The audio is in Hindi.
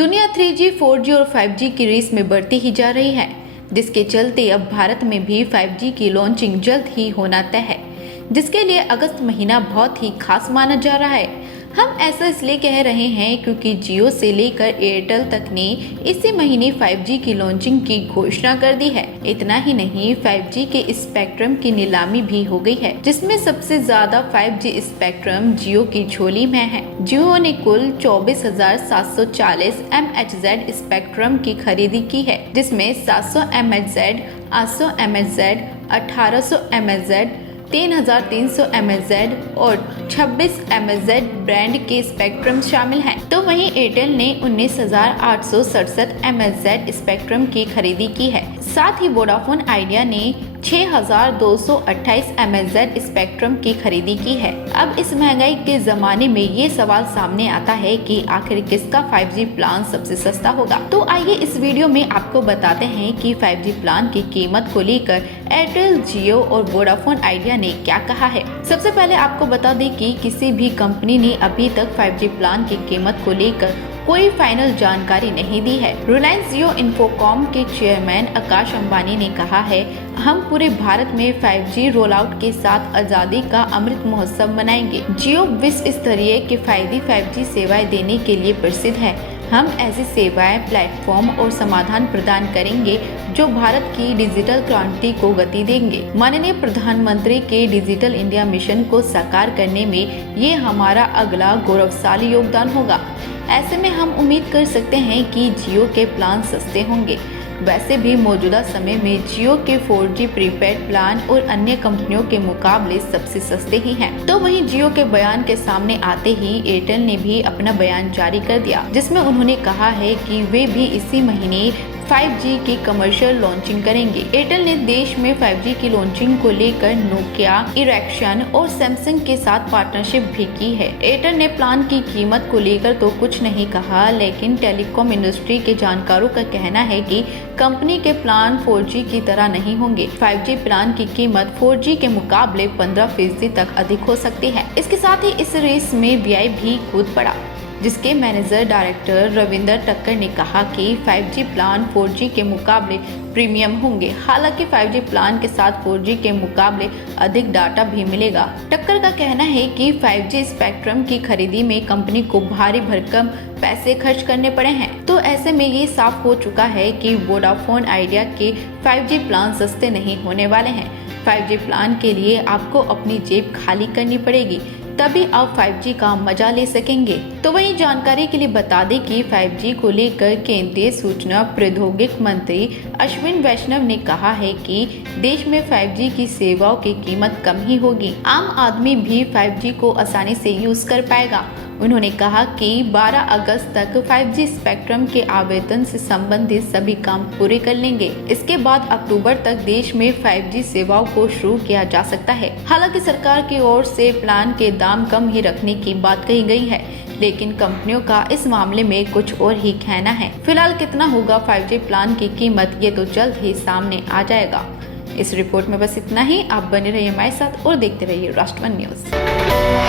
दुनिया 3G, 4G और 5G की रेस में बढ़ती ही जा रही है, जिसके चलते अब भारत में भी 5G की लॉन्चिंग जल्द ही होना तय है, जिसके लिए अगस्त महीना बहुत ही खास माना जा रहा है। हम ऐसा इसलिए कह रहे हैं क्योंकि जियो से लेकर एयरटेल तक ने इसी महीने 5G की लॉन्चिंग की घोषणा कर दी है। इतना ही नहीं, 5G के स्पेक्ट्रम की नीलामी भी हो गई है, जिसमें सबसे ज्यादा 5G स्पेक्ट्रम जियो की झोली में है। जियो ने कुल 24,740 MHz स्पेक्ट्रम की खरीदी की है, जिसमें 700 MHz, 800 MHz, 1800 MHz, 3300 MHz और 26 MHz ब्रांड के स्पेक्ट्रम शामिल हैं। तो वहीं एयरटेल ने 19,867 MHz स्पेक्ट्रम की खरीदी की है। साथ ही वोडाफोन आइडिया ने 6,228 MHz स्पेक्ट्रम की खरीदी की है। अब इस महंगाई के जमाने में ये सवाल सामने आता है कि आखिर किसका 5G प्लान सबसे सस्ता होगा। तो आइए इस वीडियो में आपको बताते हैं कि 5G प्लान की कीमत को लेकर एयरटेल, जियो और वोडाफोन आइडिया ने क्या कहा है। सबसे पहले आपको बता दें कि किसी भी कंपनी ने अभी तक 5G प्लान की कीमत को लेकर कोई फाइनल जानकारी नहीं दी है। रिलायंस जियो इन्फोकॉम के चेयरमैन आकाश अंबानी ने कहा है, हम पूरे भारत में 5G रोल आउट के साथ आजादी का अमृत महोत्सव मनाएंगे। जियो विश्व स्तरीय किफायती 5G सेवाएं देने के लिए प्रसिद्ध है। हम ऐसी सेवाएं, प्लेटफॉर्म और समाधान प्रदान करेंगे जो भारत की डिजिटल क्रांति को गति देंगे। माननीय प्रधानमंत्री के डिजिटल इंडिया मिशन को साकार करने में ये हमारा अगला गौरवशाली योगदान होगा। ऐसे में हम उम्मीद कर सकते हैं कि जियो के प्लान सस्ते होंगे। वैसे भी मौजूदा समय में जियो के 4G प्रीपेड प्लान और अन्य कंपनियों के मुकाबले सबसे सस्ते ही हैं। तो वहीं जियो के बयान के सामने आते ही एयरटेल ने भी अपना बयान जारी कर दिया, जिसमें उन्होंने कहा है कि वे भी इसी महीने 5G की कमर्शियल लॉन्चिंग करेंगे। एयरटेल ने देश में 5G की लॉन्चिंग को लेकर नोकिया, इरेक्शन और सैमसंग के साथ पार्टनरशिप भी की है। एयरटेल ने प्लान की कीमत को लेकर तो कुछ नहीं कहा, लेकिन टेलीकॉम इंडस्ट्री के जानकारों का कहना है कि कंपनी के प्लान 4G की तरह नहीं होंगे। 5G प्लान की कीमत 4G के मुकाबले 15% तक अधिक हो सकती है। इसके साथ ही इस रेस में VI भी कूद पड़ा, जिसके मैनेजर डायरेक्टर रविंदर टक्कर ने कहा कि 5G प्लान 4G के मुकाबले प्रीमियम होंगे। हालांकि 5G प्लान के साथ 4G के मुकाबले अधिक डाटा भी मिलेगा। टक्कर का कहना है कि 5G स्पेक्ट्रम की खरीदी में कंपनी को भारी भरकम पैसे खर्च करने पड़े हैं। तो ऐसे में ये साफ हो चुका है कि वोडाफोन आइडिया के 5G प्लान सस्ते नहीं होने वाले हैं। 5G प्लान के लिए आपको अपनी जेब खाली करनी पड़ेगी, तभी आप 5G का मजा ले सकेंगे। तो वहीं जानकारी के लिए बता दें कि 5G को लेकर केंद्रीय सूचना प्रौद्योगिकी मंत्री अश्विनी वैष्णव ने कहा है कि देश में 5G की सेवाओं की कीमत कम ही होगी। आम आदमी भी 5G को आसानी से यूज कर पाएगा। उन्होंने कहा कि 12 अगस्त तक 5G स्पेक्ट्रम के आवेदन से संबंधित सभी काम पूरे कर लेंगे। इसके बाद अक्टूबर तक देश में 5G सेवाओं को शुरू किया जा सकता है। हालांकि सरकार की ओर से प्लान के दाम कम ही रखने की बात कही गई है, लेकिन कंपनियों का इस मामले में कुछ और ही कहना है। फिलहाल कितना होगा 5G प्लान की कीमत, ये तो जल्द ही सामने आ जाएगा। इस रिपोर्ट में बस इतना ही। आप बने रहिए हमारे साथ और देखते रहिए राष्ट्रवन न्यूज।